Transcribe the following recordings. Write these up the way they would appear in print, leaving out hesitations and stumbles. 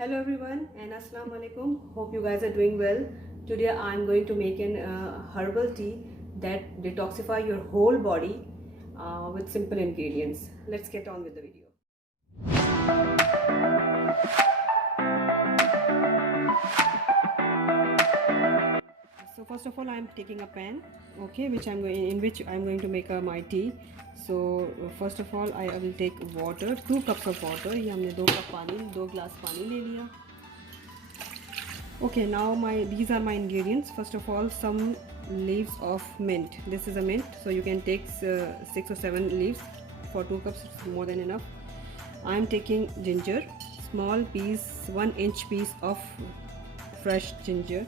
Hello everyone and assalamu alaikum. Hope you guys are doing well. Today I'm going to make an herbal tea that detoxify your whole body with simple ingredients. Let's get on with the video. So first of all, I'm taking a pan, okay, which in which I'm going to make my tea. So first of all, I will take water, 2 cups of water. ये हमने 2 cup पानी, 2 glass पानी ले लिया. Okay, now these are my ingredients. First of all, some leaves of mint. This is a mint, so you can take 6 or 7 leaves. For 2 cups, it's more than enough. I'm taking ginger, small piece, 1-inch piece of fresh ginger.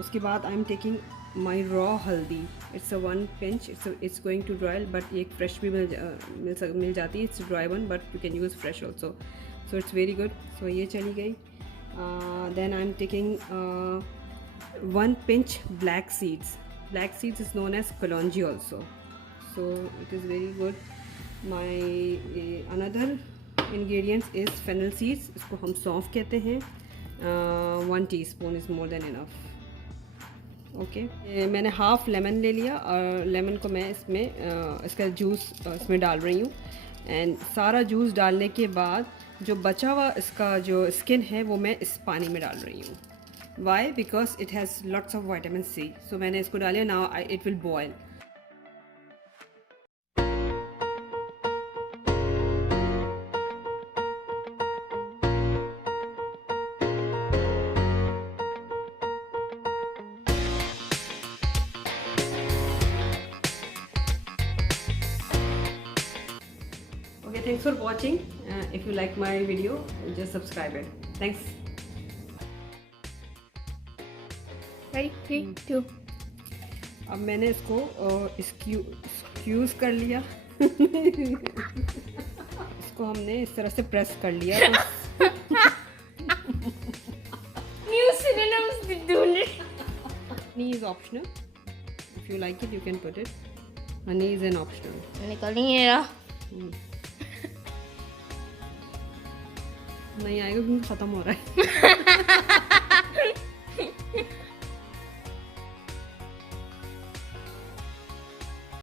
उसके बाद I'm taking my raw haldi. It's a 1 pinch. It's going to dry, but एक fresh भी मिल जाती है. It's a dry one, but you can use fresh also. So it's very good. So ये चली गई. Then I'm taking 1 pinch black seeds. Black seeds is known as kalonji also. So it is very good. My another ingredients is fennel seeds. इसको हम सौंफ कहते हैं. 1 teaspoon is more than enough. Okay मैंने half lemon ले लिया और lemon को मैं इसमें इसका जूस इसमें डाल रही हूँ. एंड सारा जूस डालने के बाद जो बचा हुआ इसका जो स्किन है वो मैं इस पानी में डाल रही हूँ. Why? Because it has lots of vitamin C. So मैंने इसको डालिया. Now it will boil. Okay, thanks for watching. If you like my video, just subscribe it. Thanks. Ready? 3, 2. अब मैंने इसको स्क्यूज कर लिया. इसको हमने इस तरह से प्रेस कर लिया. New synonyms ढूंढ. Honey is optional. If you like it, you can put it. Honey is an optional. निकल नहीं रहा. नहीं आएगा क्योंकि ख़त्म हो रहा है.